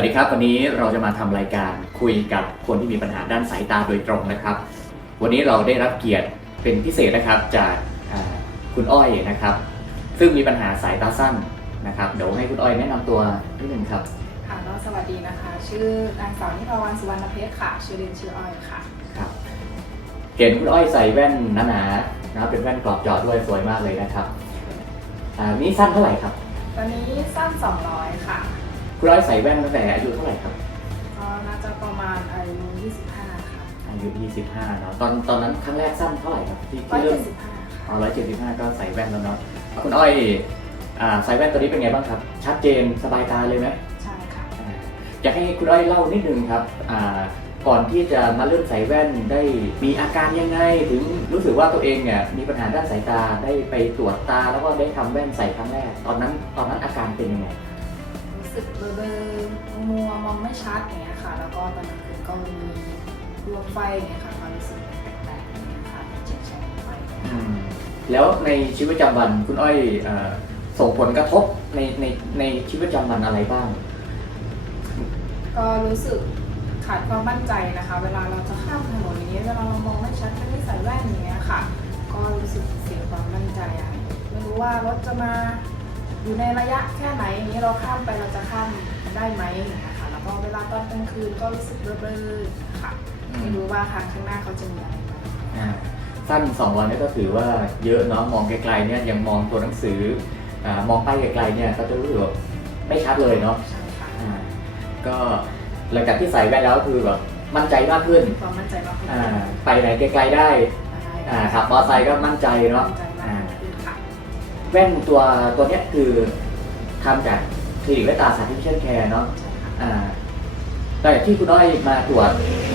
วัสดีครับ วันนี้เราจะมาทำรายการคุยกับคนที่มีปัญหาด้านสายตาโดยตรงนะครับ วันนี้เราได้รับเกียรติเป็นพิเศษนะครับจากอ่าคุณอ้อยนะครับ ซึ่งมีปัญหาสายตาสั้นนะครับเดี๋ยวให้คุณอ้อยแนะนำตัวนิดนึงครับค่ะก็สวัสดีนะคะ ชื่อนางสาวนิพาวันสุวรรณเพชรค่ะ ชื่อเล่นชื่ออ้อยค่ะครับเห็นคุณอ้อยใส่แว่นหนาๆนะครับเป็นแว่นกรอบเจาะด้วยสวยมากเลยนะครับอ่านี่สั้นเท่าไหร่ครับ ตอนนี้สั้น200ค่ะ คุณอ้อยใส่แว่นตั้งแต่อายุเท่าไหร่ครับ ก็น่าจะประมาณอายุ25 ค่ะอายุ 25 เนาะ ตอนตอนนั้นครั้งแรกสั้นเท่าไหร่ครับที่ที่เริ่ม175 ค่ะ อ๋อร้อยเจ็ดสิบห้าก็ใส่แว่นแล้วเนาะ คุณอ้อยอ่าใส่แว่นตัวนี้เป็นไงบ้างครับ ชัดเจนสบายตาเลยไหม ใช่ค่ะอ่าอยากให้คุณอ้อยเล่านิดนึงครับอ่าก่อนที่จะมาเริ่มใส่แว่นได้มีอาการยังไง ถึงรู้สึกว่าตัวเองเนี่ยมีปัญหาด้านสายตาได้ไปตรวจตาแล้วก็ได้ทำแว่นใส่ครั้งแรก ตอนนั้นตอนนั้นอาการเป็นยังไงรู้ สึกเบลอๆมัวๆมองไม่ชัดอย่างเงี้ยค่ะ แล้วก็ตอนกลางคืนก็มีดวงไฟอย่างเงี้ยค่ะความรู้สึกแปลกๆอย่างเงี้ยค่ะเจ็บแสงไฟอืมแล้วในชีวิตประจำวันคุณอ้อยเอ่อส่งผลกระทบในในในชีวิตประจำวันอะไรบ้าง ก็รู้สึกขาดความมั่นใจนะคะ เวลาเราจะข้ามถนนอย่างเงี้ยเวลาเรามองไม่ชัดไม่ได้ใส่แว่นอย่างเงี้ยค่ะ ก็รู้สึกเสียความมั่นใจอะไม่รู้ว่ารถจะมา อยู่ในระยะแค่ไหนอย่างนี้เราข้ามไปเราจะข้ามได้ไหมอย่างเงี้ยค่ะแล้วก็เวลาตอนกลางคืนก็รู้สึกเบลอๆค่ะไม่รู้ว่าทางข้างหน้าเขาจะมีอะไรไหมอ่าสั้น2วันนี้ก็ถือว่าเยอะเนาะมองไกลๆเนี่ยยังมองตัวหนังสืออามองไปไกลๆเนี่ยก็จะรู้สึกว่าไม่ชัดเลยเนาะใช่ค่ะอ่าก็หลังจากที่ใส่แว่นแล้วคือแบบมั่นใจมากขึ้นมีความมั่นใจมากขึ้นอ่าไปไหนไกลๆได้อ่าขับมอเตอร์ไซค์ก็มั่นใจเนาะ แว่นตัวตัวเนี้ยคือทำจากคลินิกแว่นตาสาธิตเช่นแคร์เนาะใช่ค่ะอ่าแต่ที่คุณอ้อยมาตรวจ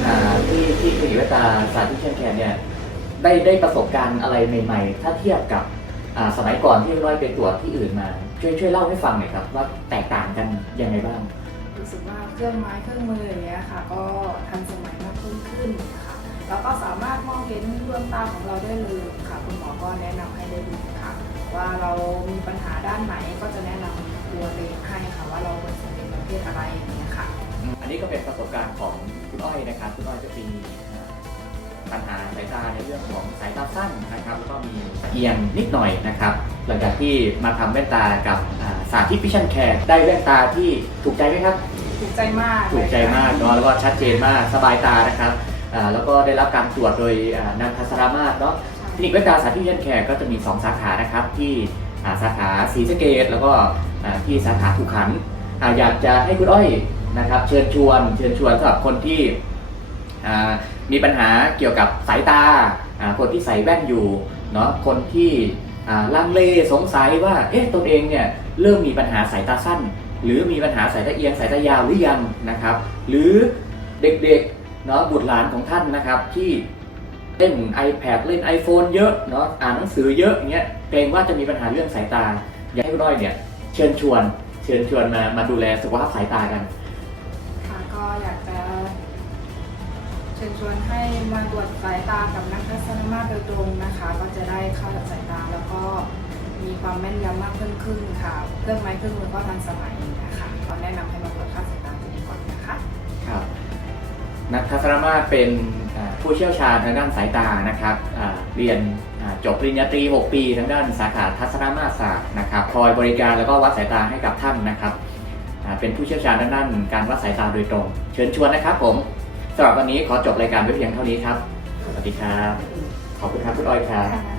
อ่าที่ที่คลินิกแว่นตาสาธิตเช่นแคร์เนี่ยได้ได้ประสบการณ์อะไรใหม่ ๆ ถ้าเทียบกับอ่าสมัยก่อนที่คุณอ้อยไปตรวจที่อื่นมา ช่วยช่วยเล่าให้ฟังหน่อยครับ ว่าแตกต่างกันยังไงบ้าง รู้สึกว่าเครื่องไม้เครื่องมืออย่างเงี้ยค่ะ ก็ทันสมัยมากขึ้นขึ้นนะคะแล้วก็สามารถมองเห็นดวงตาของเราได้เลยค่ะ คุณหมอก็แนะนำให้ได้ว่าเมีปัญหาด้านไหนก็จะแนะนำตัวเลนให้ค่ะว่าเราควรจะเป็นประเภทอะไรอย่างเงี้ยค่ะ อันนี้ก็เป็นประสบการณ์ของคุณอ้อยนะครับคุณอ้อยจะมีปัญหาสายตาในเรื่องของสายตาสั้นนะครับแล้วก็มีเอียงนิดหน่อยนะครับหลังจากที่มาทำแว่นตากับอ่าสาธิตพิชันแคร์ได้แว่นตาที่ถูกใจไหมครับ ถูกใจมากถูกใจมากเนาะแล้วก็ชัดเจนมากสบายตานะครับอ่าแล้วก็ได้รับการตรวจโดยอ่านางทัศรามาศเนาะคลินิกแว่นตาสาธิตพิชันแคร์ก็จะมี 2 สาขานะครับที่อ่า สาขาศรีสะเกดแล้วก็ที่สาขาถูกขันอยากจะให้คุณอ้อยนะครับ เชิญชวน เชิญชวนสำหรับคนที่มีปัญหาเกี่ยวกับสายตา คนที่ใส่แว่นอยู่เนาะคนที่ลังเลสงสัยว่าเอ๊ะตนเองเนี่ยเริ่มมีปัญหาสายตาสั้น หรือมีปัญหาสายตาเอียงสายตายาวหรือยังนะครับ หรือเด็กๆเนาะบุตรหลานของท่านนะครับที่ เล่น iPad เล่น iPhone เยอะเนาะอ่านหนังสือเยอะอย่างเงี้ยเกรงว่าจะมีปัญหาเรื่องสายตา อยากให้คุณอ้อยเนี่ยเชิญชวน เชิญชวนมามาดูแลสุขภาพสายตากัน ค่ะก็อยากจะเชิญชวนให้มาตรวจสายตากับนักทัศนมาตรโดยตรงนะคะ ก็จะได้เข้ากับสายตาแล้วก็มีความแม่นยำมากขึ้นขึ้นค่ะ เครื่องไม้เครื่องมือก็ทันสมัยนะคะก็แนะนำให้มาตรวจค่าสายตาตัวเองก่อนนะคะครับนักทัศนมาตรเป็นอ่า ผู้เชี่ยวชาญทางด้านสายตานะครับเรียนจบปริญญาตรี 6 ปี ทางด้านสาขาทัศนมาตรศาสตร์นะครับคอยบริการแล้วก็วัดสายตาให้กับท่านนะครับเป็นผู้เชี่ยวชาญทางด้านการวัดสายตาโดยตรง เชิญชวนนะครับผมสำหรับวันนี้ขอจบรายการไว้เพียงเท่านี้ครับ สวัสดีครับ ขอบคุณครับคุณอ้อยครับค่ะ